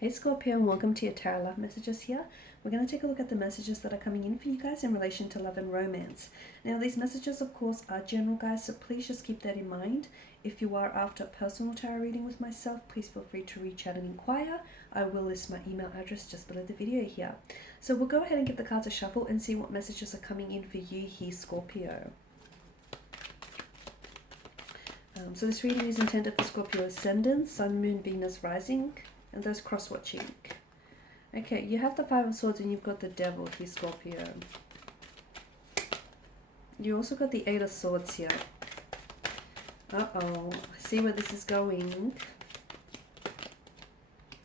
Hey Scorpio, and welcome to your Tarot Love Messages here. We're going to take a look at the messages that are coming in for you guys in relation to love and romance. Now, these messages, of course, are general, guys, so please just keep that in mind. If you are after a personal tarot reading with myself, please feel free to reach out and inquire. I will list my email address just below the video here. So we'll go ahead and give the cards a shuffle and see what messages are coming in for you here, Scorpio. So this reading is intended for Scorpio Ascendant, Sun, Moon, Venus, Rising, and those cross-watching. Okay, you have the Five of Swords and you've got the Devil here, Scorpio. You also got the Eight of Swords here. Uh-oh, I see where this is going.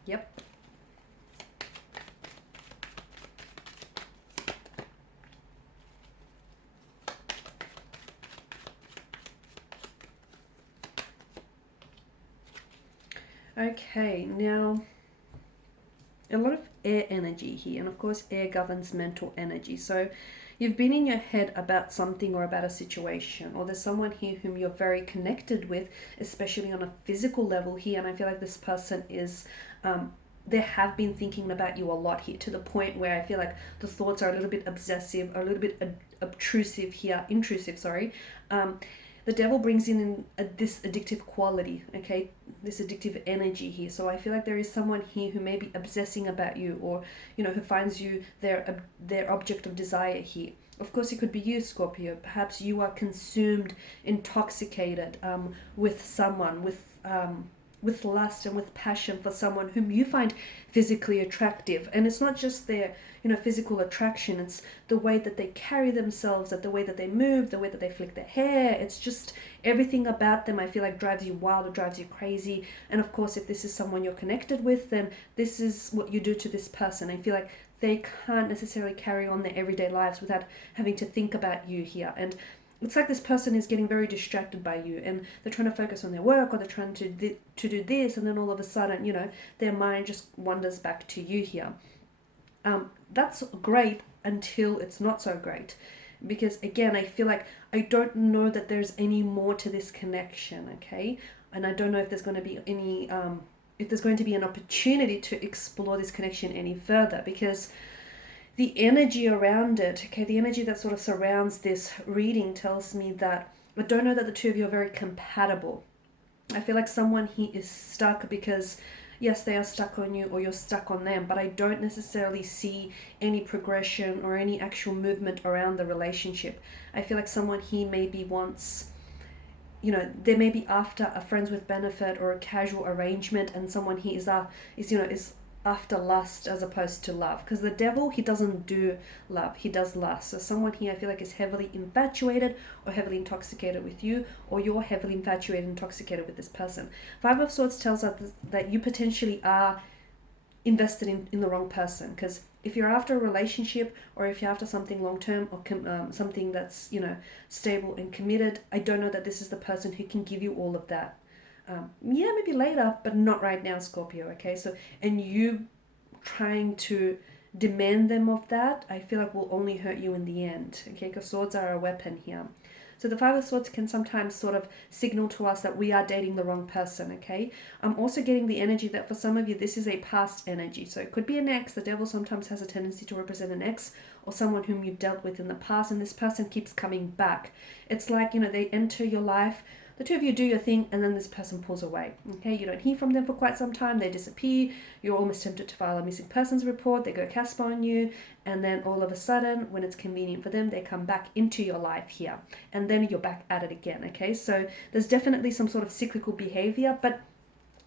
Yep. Okay, now a lot of air energy here, and of course air governs mental energy. So you've been in your head about something or about a situation, or there's someone here whom you're very connected with, especially on a physical level here, and I feel like this person is they have been thinking about you a lot here, to the point where I feel like the thoughts are a little bit obsessive, a little bit intrusive here. The Devil brings in this addictive quality, okay, this addictive energy here. So I feel like there is someone here who may be obsessing about you, or who finds you their object of desire here. Of course, it could be you, Scorpio. Perhaps you are consumed, intoxicated with someone, with lust and with passion for someone whom you find physically attractive. And it's not just their physical attraction, it's the way that they carry themselves, the way that they move, the way that they flick their hair. It's just everything about them, I feel like, drives you wild, or drives you crazy. And of course, if this is someone you're connected with, then this is what you do to this person. I feel like they can't necessarily carry on their everyday lives without having to think about you here. And it's like this person is getting very distracted by you, and they're trying to focus on their work, or they're trying to do this, and then all of a sudden, their mind just wanders back to you here. That's great until it's not so great, because again, I feel like I don't know that there's any more to this connection, okay? And I don't know if there's going to be any, if there's going to be an opportunity to explore this connection any further, because the energy around it, okay, the energy that sort of surrounds this reading tells me that I don't know that the two of you are very compatible. I feel like someone here is stuck because, yes, they are stuck on you, or you're stuck on them, but I don't necessarily see any progression or any actual movement around the relationship. I feel like someone here maybe wants, they may be after a friends with benefit or a casual arrangement, and someone here is after lust as opposed to love, because the Devil, he doesn't do love, he does lust. So someone here, I feel like, is heavily infatuated or heavily intoxicated with you, or you're heavily infatuated and intoxicated with this person. Five of Swords tells us that you potentially are invested in the wrong person, because if you're after a relationship, or if you're after something long-term, or something that's stable and committed, I don't know that this is the person who can give you all of that. Yeah, maybe later, but not right now, Scorpio, okay? So, and you trying to demand them of that, I feel like will only hurt you in the end, okay? Because swords are a weapon here. So the Five of Swords can sometimes sort of signal to us that we are dating the wrong person, okay? I'm also getting the energy that for some of you, this is a past energy. So it could be an ex. The Devil sometimes has a tendency to represent an ex, or someone whom you've dealt with in the past, and this person keeps coming back. It's like, they enter your life, the two of you do your thing, and then this person pulls away. Okay, you don't hear from them for quite some time, they disappear, you're almost tempted to file a missing persons report, they go Casper on you, and then all of a sudden, when it's convenient for them, they come back into your life here, and then you're back at it again, okay? So there's definitely some sort of cyclical behavior, but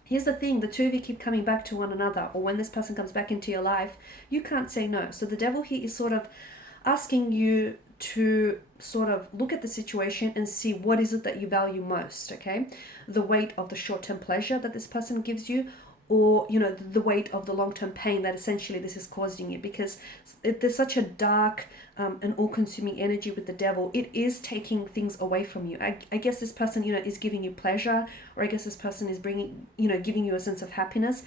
here's the thing, the two of you keep coming back to one another, or when this person comes back into your life, you can't say no. So the Devil here is sort of asking you to sort of look at the situation and see what is it that you value most, okay? The weight of the short-term pleasure that this person gives you, or the weight of the long-term pain that essentially this is causing you, because there's such a dark and all-consuming energy with the Devil. It is taking things away from you. I guess this person is giving you pleasure, or I guess this person is bringing giving you a sense of happiness,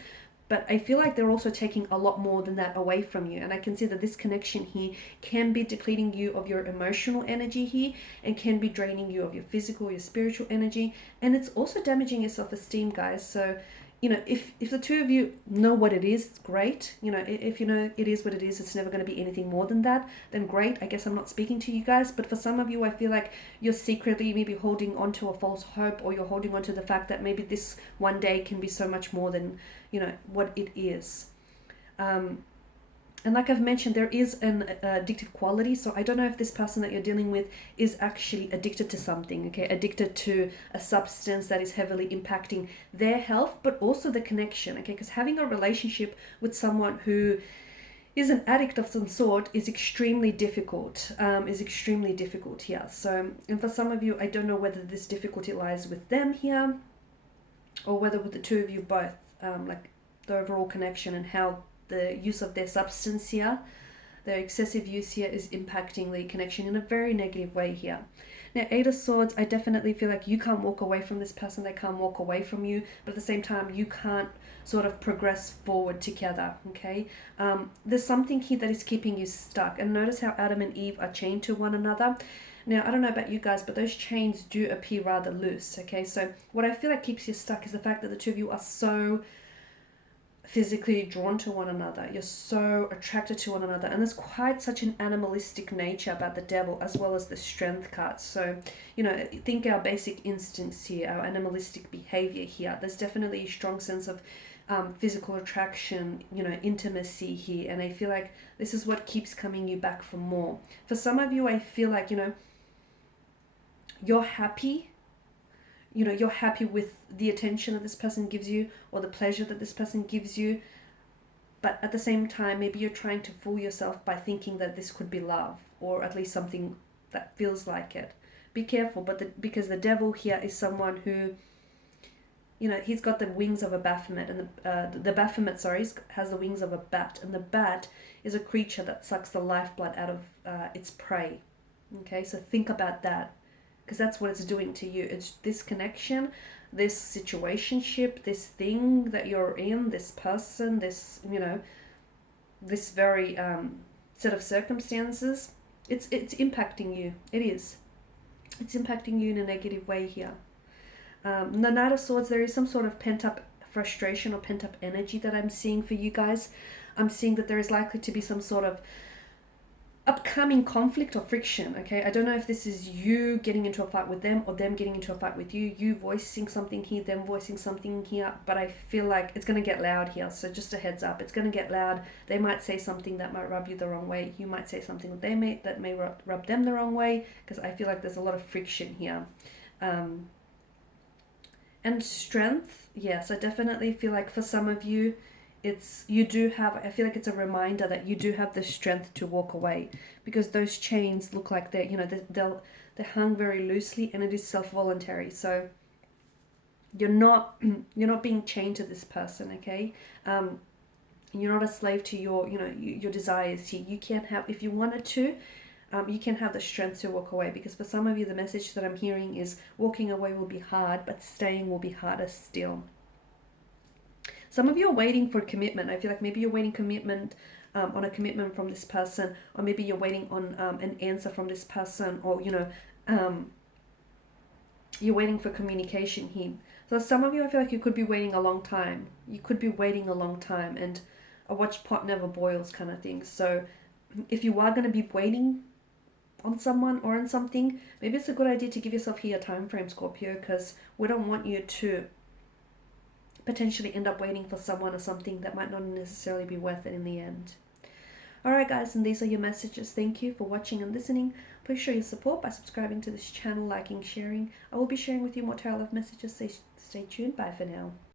but I feel like they're also taking a lot more than that away from you. And I can see that this connection here can be depleting you of your emotional energy here, and can be draining you of your physical, your spiritual energy. And it's also damaging your self-esteem, guys. So you know, if the two of you know what it is, it's great. You know, if you know it is what it is, it's never going to be anything more than that, then great. I guess I'm not speaking to you guys, but for some of you, I feel like you're secretly maybe holding on to a false hope, or you're holding on to the fact that maybe this one day can be so much more than, you know, what it is. And like I've mentioned, there is an addictive quality. So I don't know if this person that you're dealing with is actually addicted to something, okay? Addicted to a substance that is heavily impacting their health, but also the connection, okay? Because having a relationship with someone who is an addict of some sort is extremely difficult, here. So, and for some of you, I don't know whether this difficulty lies with them here or whether with the two of you both, like the overall connection and how the use of their substance here, their excessive use here, is impacting the connection in a very negative way here. Now, Eight of Swords, I definitely feel like you can't walk away from this person, they can't walk away from you, but at the same time, you can't sort of progress forward together, okay? There's something here that is keeping you stuck. And notice how Adam and Eve are chained to one another. Now, I don't know about you guys, but those chains do appear rather loose, okay? So what I feel like keeps you stuck is the fact that the two of you are so physically drawn to one another. You're so attracted to one another, and there's quite such an animalistic nature about the Devil, as well as the Strength card. So, you know, think our basic instincts here, our animalistic behavior here. There's definitely a strong sense of physical attraction, you know, intimacy here, and I feel like this is what keeps coming you back for more. For some of you, I feel like, you know, you're happy with the attention that this person gives you, or the pleasure that this person gives you, but at the same time, maybe you're trying to fool yourself by thinking that this could be love, or at least something that feels like it. Be careful, because the Devil here is someone who, you know, he's got the wings of a Baphomet, and the Baphomet, sorry, has the wings of a bat, and the bat is a creature that sucks the lifeblood out of its prey. Okay, so think about that, because that's what it's doing to you. It's this connection, this situationship, this thing that you're in, this person, this, you know, this very set of circumstances. It's impacting you. It is. It's impacting you in a negative way here. The Knight of Swords, there is some sort of pent-up frustration or pent-up energy that I'm seeing for you guys. I'm seeing that there is likely to be some sort of upcoming conflict or friction, okay? I don't know if this is you getting into a fight with them, or them getting into a fight with you, you voicing something here, them voicing something here, but I feel like it's going to get loud here, so just a heads up, it's going to get loud. They might say something that might rub you the wrong way, you might say something that may rub them the wrong way, because I feel like there's a lot of friction here. And strength, yes, I definitely feel like for some of you, I feel like it's a reminder that you do have the strength to walk away, because those chains look like they're, you know, they're hung very loosely, and it is self-voluntary. So you're not being chained to this person, okay? You're not a slave to your, you know, your desires here. You can have, if you wanted to, you can have the strength to walk away, because for some of you, the message that I'm hearing is walking away will be hard, but staying will be harder still. Some of you are waiting for commitment. I feel like maybe you're waiting on a commitment from this person, or maybe you're waiting on an answer from this person, or, you know, you're waiting for communication here. So some of you, I feel like you could be waiting a long time. You could be waiting a long time, and a watch pot never boils kind of thing. So if you are going to be waiting on someone or on something, maybe it's a good idea to give yourself here a time frame, Scorpio, because we don't want you to potentially end up waiting for someone or something that might not necessarily be worth it in the end. Alright guys, and these are your messages. Thank you for watching and listening. Please show your support by subscribing to this channel, liking, sharing. I will be sharing with you more tarot love messages. Stay tuned. Bye for now.